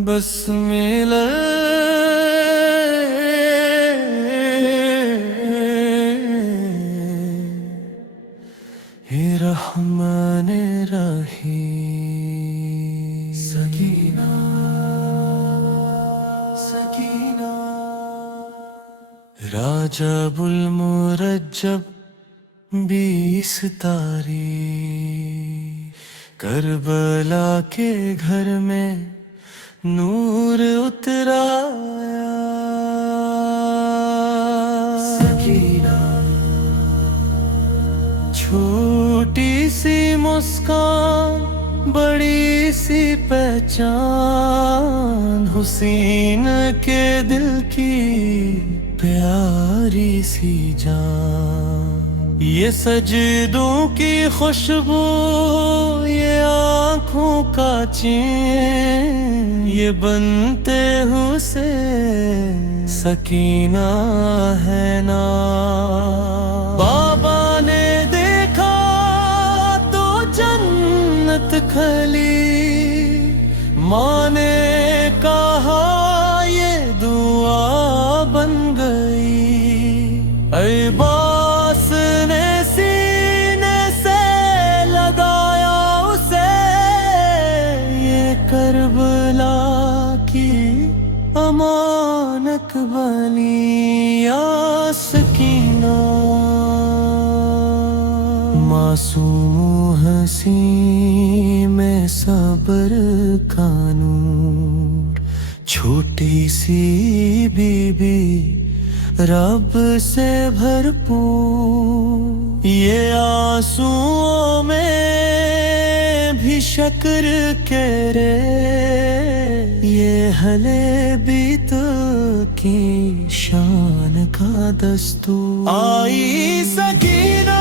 बस मिले हे रहमाने रहीम। सकीना सकीना राजबुल मुरज्जब 20 तारीख करबला के घर में नूर उतराया। सकीना छोटी सी मुस्कान बड़ी सी पहचान, हुसैन के दिल की प्यारी सी जान। ये सजदों की खुशबू, ये आँखों का चैन, ये बनते हुसैन सकीना है ना। बाबा ने देखा तो जन्नत खली, माँ ने कहा ये दुआ बन गई। अब्बास ने सीने से लगाया उसे, ये करबला की अमानत बनी। या सकीना मासूम हंसी में सब्र का नूर, छोटी सी बीबी रब से भरपूर। ये आंसुओं में भी शक्र करे, ये हले बीत की शान का दस्तूर। आई सकीना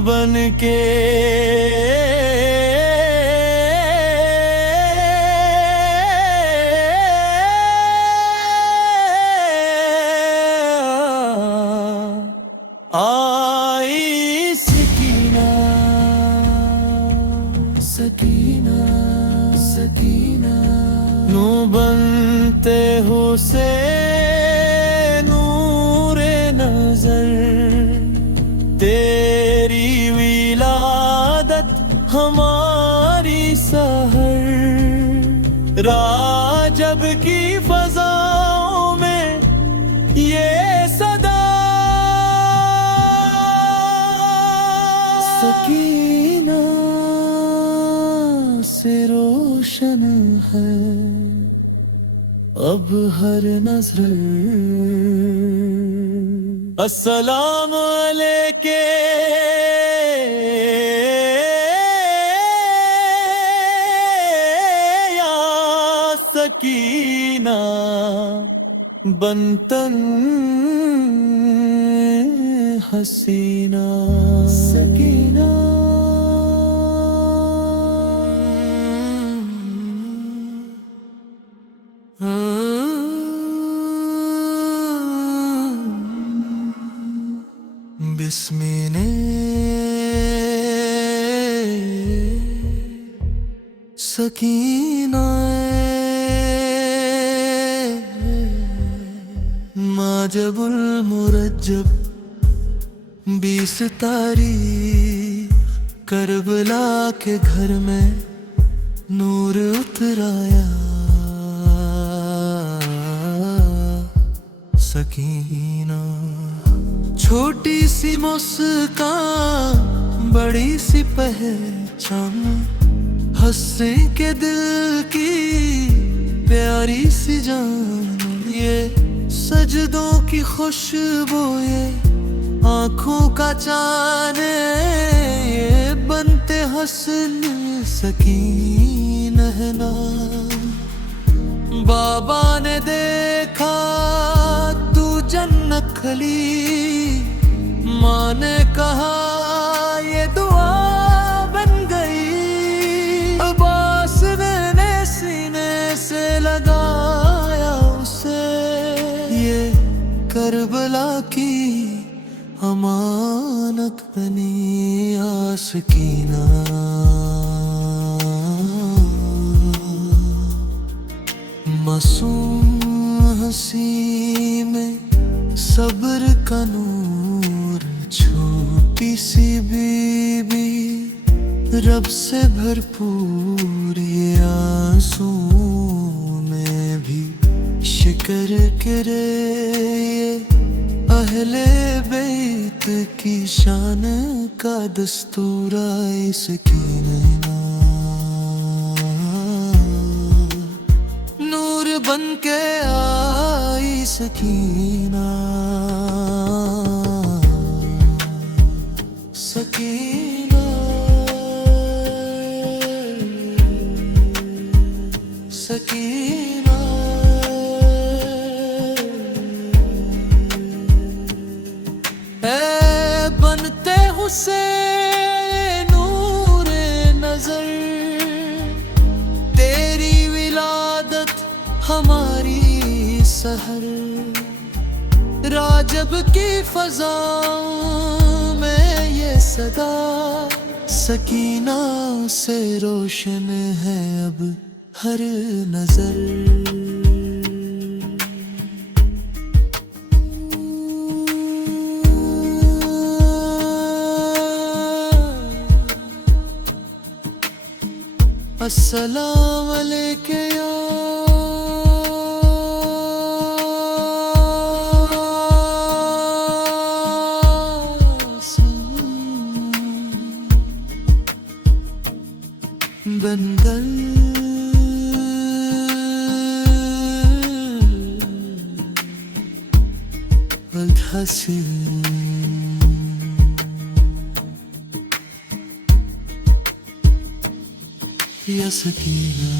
बन के आई सकीना सकीना सकीना नू बनते हुसैन नूरे नजर। तेरी विलादत हमारी सहर, राजब की फजाओं में ये सदा। सकीना से रोशन है अब हर नजर। अस्सलाम अलैके या सकीना बंतन हसीना। सकीना बिस्मिने सकीना माजबुल मुरज्जब 20 तारीख करबला के घर में नूर उतराया। सकीना छोटी सी मुस्कान बड़ी सी पहचान, हुसैन के दिल की प्यारी सी जान। ये सजदों की खुशबू, ये आँखों का चांद, हसन सकीन है ना। बाबा ने देखा तू जन्नत खली, माँ ने कहा ये दुआ बन गई। अब्बास ने सीने से लगाया उसे, ये करबला की अमानत बनी आशिकीना। मासूम हंसी में सब्र का नूर, छोटी सी बीबी रब से भरपूर, ये आंसू में भी शिक्र करे। ये अहले बैत की शान का दस्तूर इसकी नैना। नूर बन के आई सकीना, सकीना, सकीना। ऐ बनते हुसैन नूरे नजर, तेरी विलादत हमारी सहर। राजब की फजाओं में ये सदा, सकीना से रोशन है अब हर नजर। अस्सलाम अलैके या बंदर हसीन। या सकीना